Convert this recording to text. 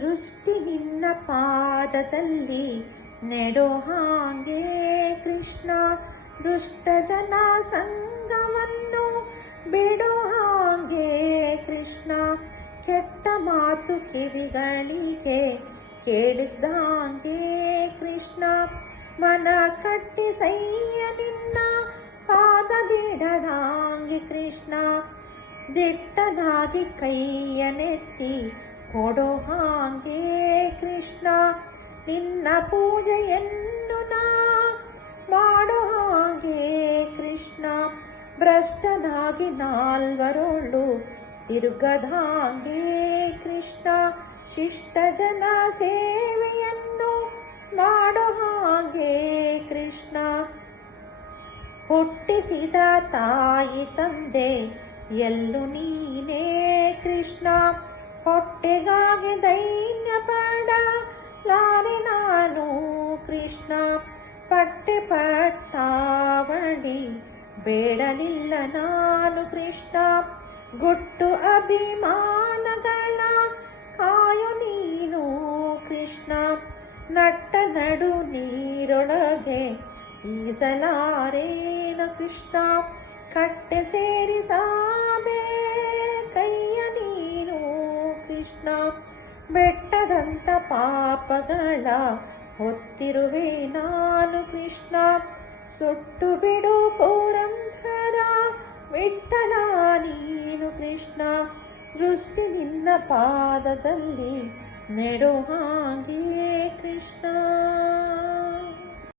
ದೃಷ್ಟಿ ನಿನ್ನ ಪಾದದಲ್ಲಿ ನೆಡೋ ಹಾಗೆ ಕೃಷ್ಣ, ದುಷ್ಟ ಜನ ಸಂಗವನ್ನು ಬಿಡೋ ಹಾಗೆ ಕೃಷ್ಣ, ಕೆಟ್ಟ ಮಾತು ಕಿವಿಗಳಿಗೆ ಕೇಳಿಸ್ದಂಗೆ ಕೃಷ್ಣ, ಮನ ಕಟ್ಟಿ ಸೈಯ ನಿನ್ನ ಪಾದ ಬಿಡದಂಗೆ ಕೃಷ್ಣ, ದಿಟ್ಟದಾಗಿ ಕೈಯನೆತ್ತಿ ಕೊಡೋ ಹಾಗೆ ಕೃಷ್ಣ, ನಿನ್ನ ಪೂಜೆಯನ್ನು ನಾ ಮಾಡೋ ಹಾಗೆ ಕೃಷ್ಣ, ಭ್ರಷ್ಟನಾಗಿ ನಾಲ್ವರೊಳು ತಿರುಗದಾಗೆ ಕೃಷ್ಣ, ಶಿಷ್ಟ ಜನ ಸೇವೆಯನ್ನು ಮಾಡೋ ಹಾಗೆ ಕೃಷ್ಣ, ಹುಟ್ಟಿಸಿದ ತಾಯಿ ತಂದೆ ಎಲ್ಲೂ ನೀನೇ ಕೃಷ್ಣ, ಹೊಟ್ಟೆಗಾಗಿ ದೈನ್ಯ ಪಡಲಾರೆ ನಾನು ಕೃಷ್ಣ, ಪಟ್ಟೆ ಪಟ್ಟಾವಳಿ ಬೇಡಲಿಲ್ಲ ನಾನು ಕೃಷ್ಣ, ಗುಟ್ಟು ಅಭಿಮಾನಗಳ ಕಾಯೋ ನೀನು ಕೃಷ್ಣ, ನಟ್ಟ ನಡು ನೀರೊಳಗೆ ಈಸಲಾರೇನ ಕೃಷ್ಣ, ಕಟ್ಟೆ ಸೇರಿಸಾಬೇ ಕೈಯ ನೀನು ಕೃಷ್ಣ, ಬೆಟ್ಟದಂತ ಪಾಪಗಳ ಹೊತ್ತಿರುವೆ ನಾನು ಕೃಷ್ಣ, ಸುಟ್ಟು ಬಿಡು ಪುರಂದರ ವಿಠ್ಠಲ ನೀನು ಕೃಷ್ಣ, ದೃಷ್ಟಿ ನಿನ್ನ ಪಾದದಲ್ಲಿ ನೆಡೋ ಹಾಗೆ ಕೃಷ್ಣ.